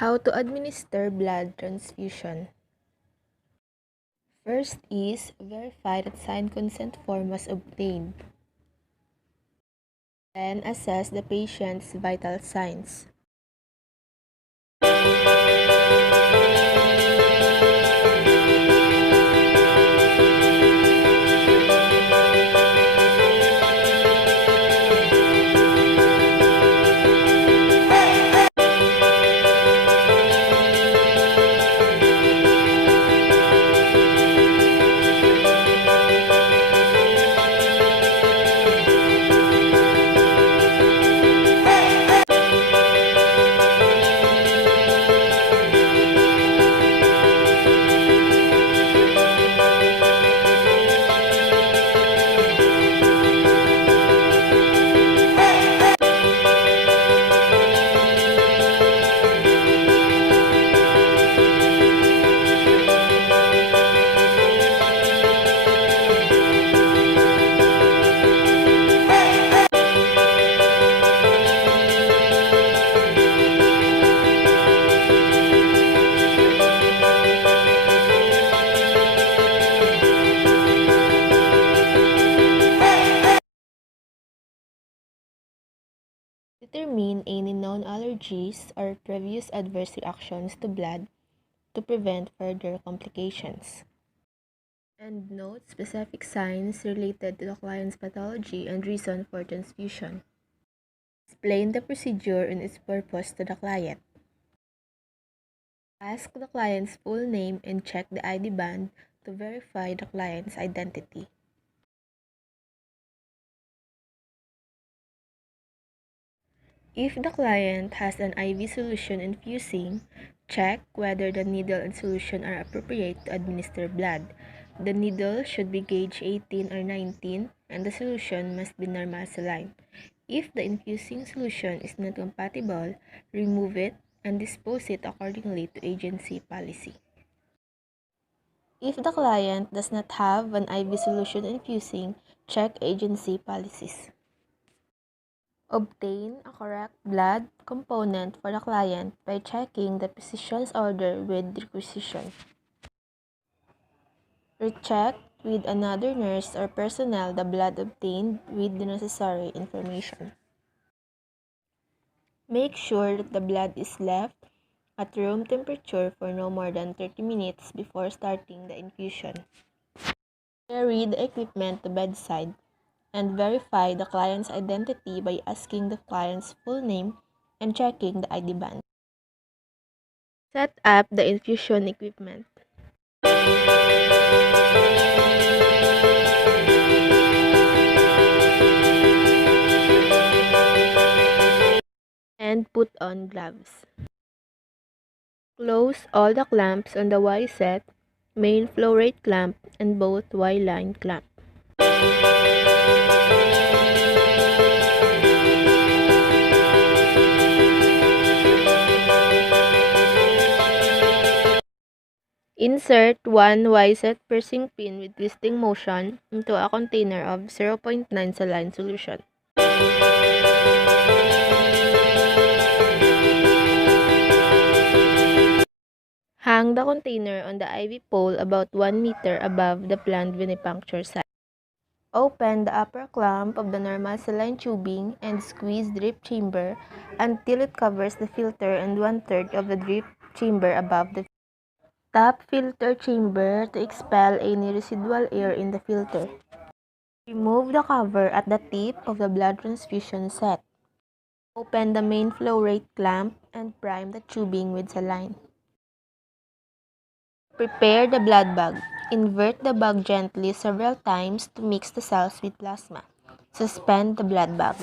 How to administer blood transfusion. First is verify that signed consent form was obtained. Then assess the patient's vital signs. Determine any known allergies or previous adverse reactions to blood to prevent further complications. And note specific signs related to the client's pathology and reason for transfusion. Explain the procedure and its purpose to the client. Ask the client's full name and check the ID band to verify the client's identity. If the client has an IV solution infusing, check whether the needle and solution are appropriate to administer blood. The needle should be gauge 18 or 19 and the solution must be normal saline. If the infusing solution is not compatible, remove it and dispose it accordingly to agency policy. If the client does not have an IV solution infusing, check agency policies. Obtain a correct blood component for the client by checking the physician's order with requisition. Recheck with another nurse or personnel the blood obtained with the necessary information. Make sure that the blood is left at room temperature for no more than 30 minutes before starting the infusion. Carry the equipment to bedside and verify the client's identity by asking the client's full name and checking the ID band. Set up the infusion equipment. And put on gloves. Close all the clamps on the Y set, main flow rate clamp, and both Y line clamp. Insert one Y-set piercing pin with twisting motion into a container of 0.9 saline solution. Hang the container on the IV pole about 1 meter above the planned venipuncture site. Open the upper clamp of the normal saline tubing and squeeze drip chamber until it covers the filter and 1/3 of the drip chamber above the Tap filter chamber to expel any residual air in the filter. Remove the cover at the tip of the blood transfusion set. Open the main flow rate clamp and prime the tubing with saline. Prepare the blood bag. Invert the bag gently several times to mix the cells with plasma. Suspend the blood bag.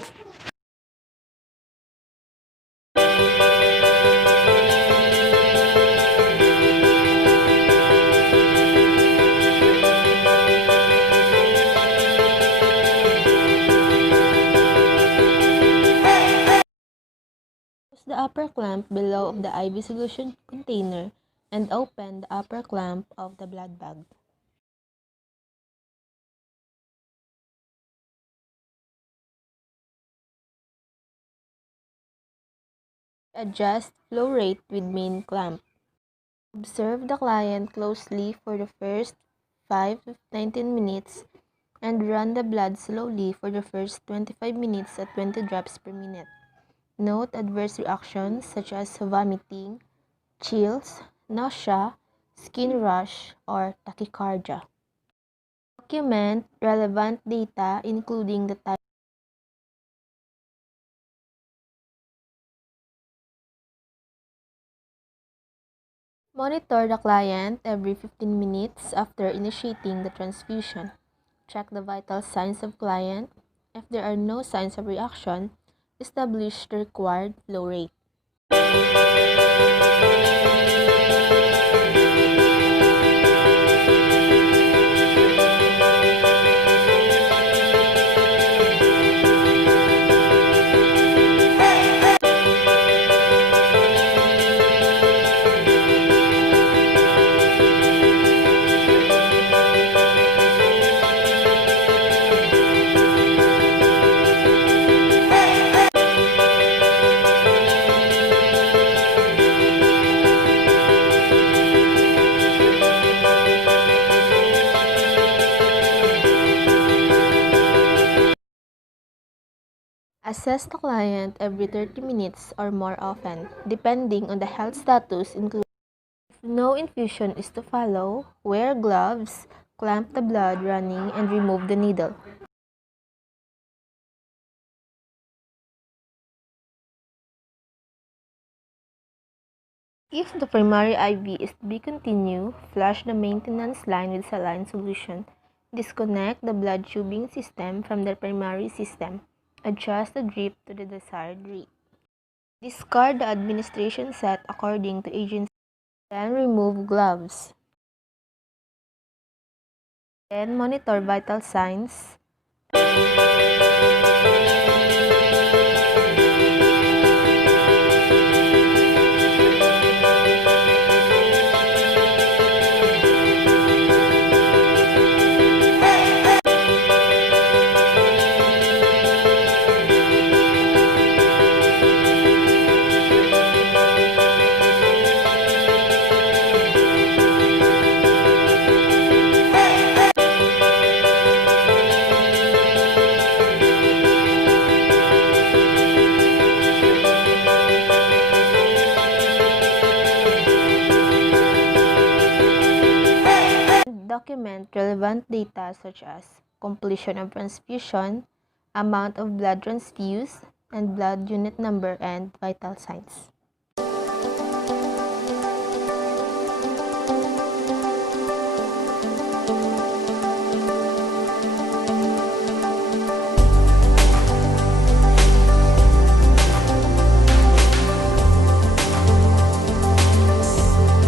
Close the upper clamp below of the IV solution container and open the upper clamp of the blood bag. Adjust flow rate with main clamp. Observe the client closely for the first 5 to 19 minutes and run the blood slowly for the first 25 minutes at 20 drops per minute. Note adverse reactions such as vomiting, chills, nausea, skin rash, or tachycardia. Document relevant data including the type. Monitor the client every 15 minutes after initiating the transfusion. Check the vital signs of client. If there are no signs of reaction, establish the required flow rate. Assess the client every 30 minutes or more often, depending on the health status, including if no infusion is to follow, wear gloves, clamp the blood running, and remove the needle. If the primary IV is to be continued, flush the maintenance line with saline solution. Disconnect the blood tubing system from the primary system. Adjust the drip to the desired rate. Discard the administration set according to agency. Then remove gloves. Then monitor vital signs. Document relevant data such as completion of transfusion, amount of blood transfused, and blood unit number and vital signs.